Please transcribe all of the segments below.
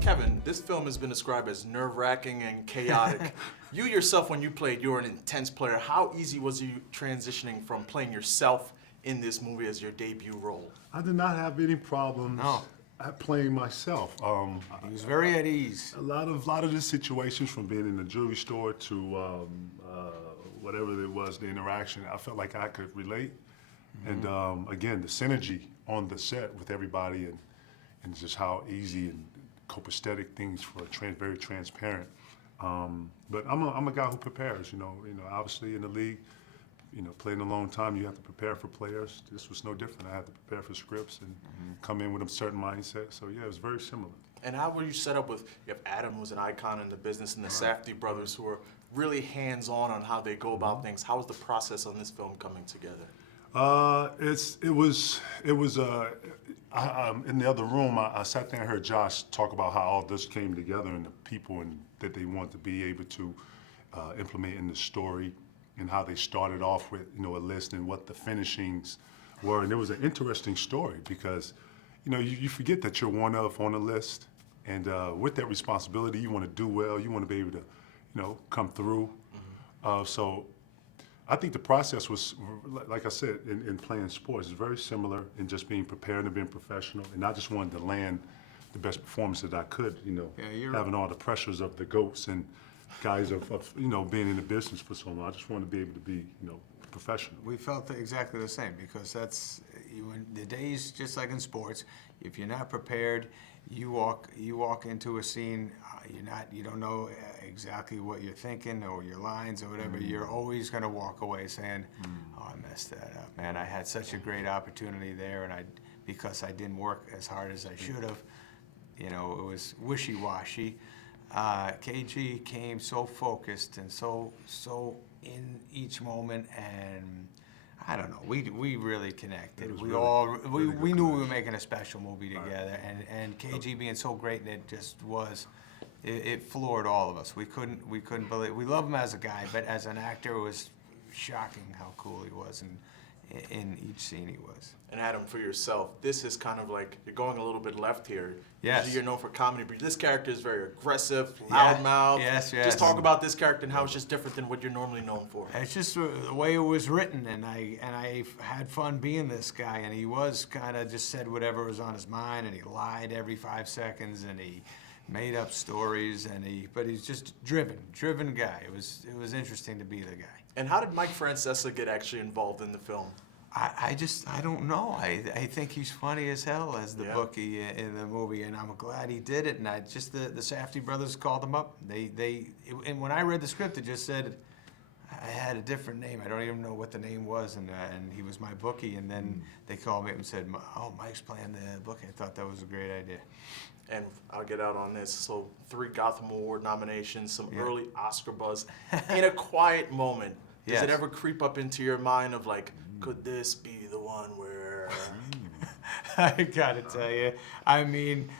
Kevin, this film has been described as nerve-wracking and chaotic. You yourself, when you played, you were an intense player. How easy was you transitioning from playing yourself in this movie as your debut role? I did not have any problems at playing myself. He was very at ease. A lot of the situations, from being in the jewelry store to whatever it was, the interaction, I felt like I could relate. And again, the synergy on the set with everybody, and just how easy and copacetic things were, very transparent. But I'm a guy who prepares. You know, obviously in the league, playing a long time, you have to prepare for players. This was no different. I had to prepare for scripts and come in with a certain mindset. So yeah, it was very similar. And how were you set up with, you have Adam, who's an icon in the business, and the Safdie brothers, who are really hands-on on how they go about things. How was the process on this film coming together? It was in the other room, I sat there and heard Josh talk about how all this came together and the people that they want to be able to implement in the story, and how they started off with a list and what the finishings were. And it was an interesting story because you forget that you're one of on a list, and with that responsibility, you want to do well, you want to be able to come through. So I think the process was, like I said, in playing sports, is very similar in just being prepared and being professional. And I just wanted to land the best performance that I could, having all the pressures of the GOATs and guys of being in the business for so long. I just wanted to be able to be, professional. We felt exactly the same, because that's, the days, just like in sports, if you're not prepared, you walk into a scene, you don't know exactly what you're thinking or your lines or whatever. You're always going to walk away saying, "Oh, I messed that up, man. I had such a great opportunity there, and because I didn't work as hard as I should have." It was wishy-washy. KG came so focused and so in each moment, and I don't know. We really connected. We knew we were making a special movie together, and KG being so great, and it just was. It floored all of us. We couldn't believe. We love him as a guy, but as an actor, it was shocking how cool he was, and in each scene he was. And Adam, for yourself, this is kind of like, you're going a little bit left here. Yes. Usually you're known for comedy, but this character is very aggressive, loudmouth. Yes. Just talk about this character and how it's just different than what you're normally known for. It's just the way it was written, and I had fun being this guy, and he was kind of just said whatever was on his mind, and he lied every 5 seconds, and he made up stories, but he's just driven guy. It was interesting to be the guy. And how did Mike Francesa get actually involved in the film? I don't know. I think he's funny as hell as the bookie in the movie, and I'm glad he did it. And the Safdie brothers called him up. And when I read the script, it just said I had a different name. I don't even know what the name was, and he was my bookie. And then they called me up and said, "Oh, Mike's playing the bookie." I thought that was a great idea. And I'll get out on this. So 3 Gotham Award nominations, some early Oscar buzz. In a quiet moment, does it ever creep up into your mind of like, could this be the one where... I gotta tell you, I mean,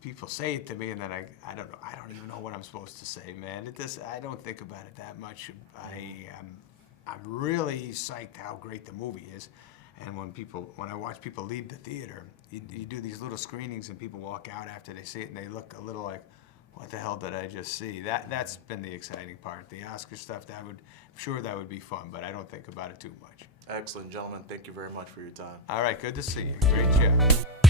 people say it to me, and then I don't know. I don't even know what I'm supposed to say, man. I don't think about it that much. I'm really psyched how great the movie is. And when I watch people leave the theater, you do these little screenings, and people walk out after they see it, and they look a little like, what the hell did I just see? That's been the exciting part. The Oscar stuff, I'm sure that would be fun, but I don't think about it too much. Excellent, gentlemen. Thank you very much for your time. All right, good to see you. Great job.